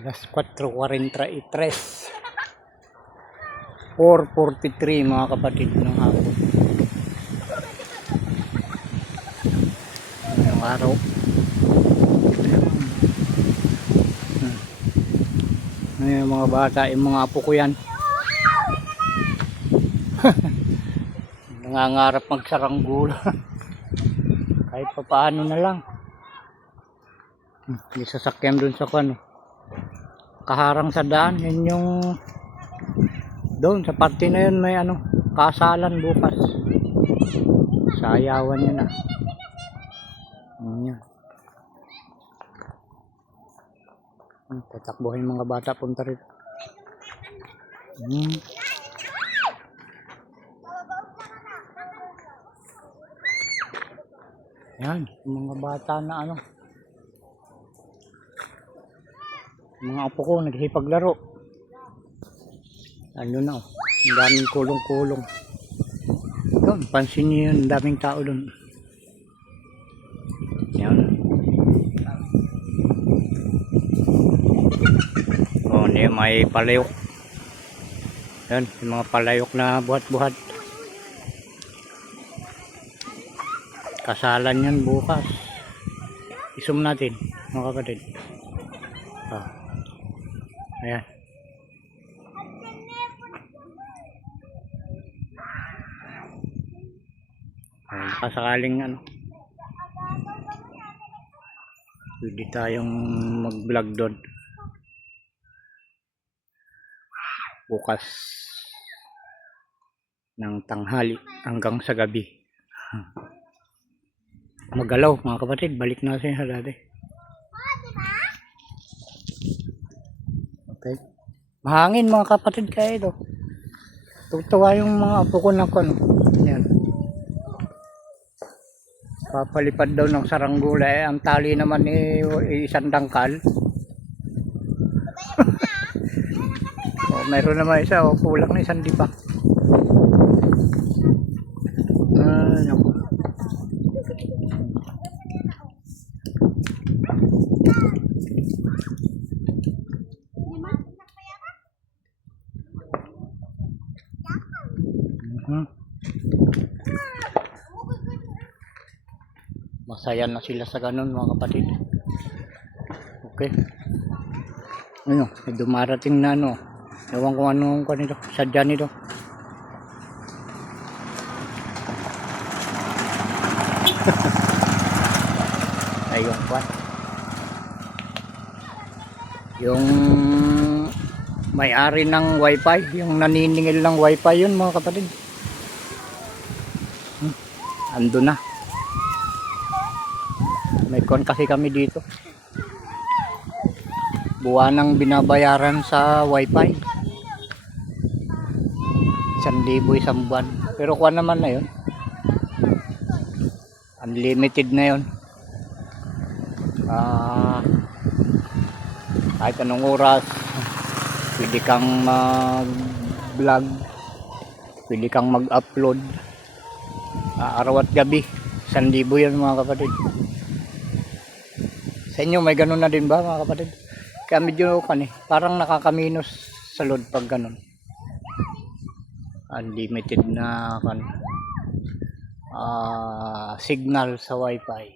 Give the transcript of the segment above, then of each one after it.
Alas 4:43. 4:43 mga kapatid ng hapon. Ngayong araw. Ngayon mga bata, yung mga apo ko yan. Nangangarap magsaranggula. Kahit pa paano na lang. May sasakyan dun sa kano. Kaharang sa daan, yun yung doon sa parte na yun may ano, kasalan bukas. Sayawan yun ah. Yan. Tatakbuhin mga bata punta rin. Yan, mga bata na ano. Mga apo ko naghipaglaro. Ano na oh, ang daming kulong-kulong. Doon, pansin niyo yun, ang daming tao doon. Yan. Oh, may palayok. Yan, yung mga palayok na buhat-buhat. Kasalan yan bukas. Isum natin, mga kapatid. Ayan. Kasakaling ano, pwede tayong mag vlog doon bukas ng tanghali hanggang sa gabi. Magalaw mga kapatid, balik natin sa dati. Okay, mahangin mga kapatid kaya ito. Tutuwa yung mga apo ko na ano. Yan, papalipad daw ng saranggula eh. Ang tali naman eh, isang dangkal. Oh, mayroon naman isa, oh, kulang na isang dipa. Masaya na sila sa ganun mga kapatid. Okay. Ano, may dumarating na ano. Ewan ko anong kanito, sadya nito. Ayun pa. Yung may-ari ng wifi, yung naniningil ng wifi yun mga kapatid. Ando na. May kon kasi kami dito. Buwanang binabayaran sa wifi. 1,000 isang buwan. Pero kuha naman na yun. Unlimited na yun. Kahit anong oras pwede kang mag-vlog, pwede kang mag-upload araw at gabi. 1,000 yan mga kapatid. Sa inyo may ganun na din ba mga kapatid? Kaya medyo parang nakakaminos sa load pag ganun. Unlimited na signal sa wifi.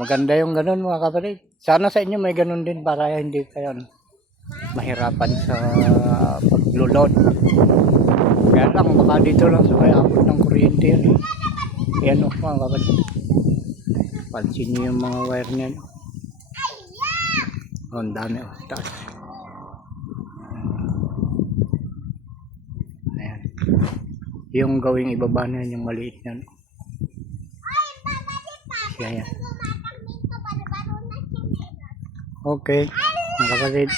Maganda yung ganun mga kapatid. Sana sa inyo may ganun din para hindi kayo mahirapan sa pag-load. Kaya lang baka dito lang sa may abot ng kuryente yun. Yan o mga kapatid. Pansin nyo yung mga wire niya. Oh, ang dami o. Taas. Ayan. Yung gawing ibaba na yan, yung maliit yan. Kaya yan. Okay, mga kapatid.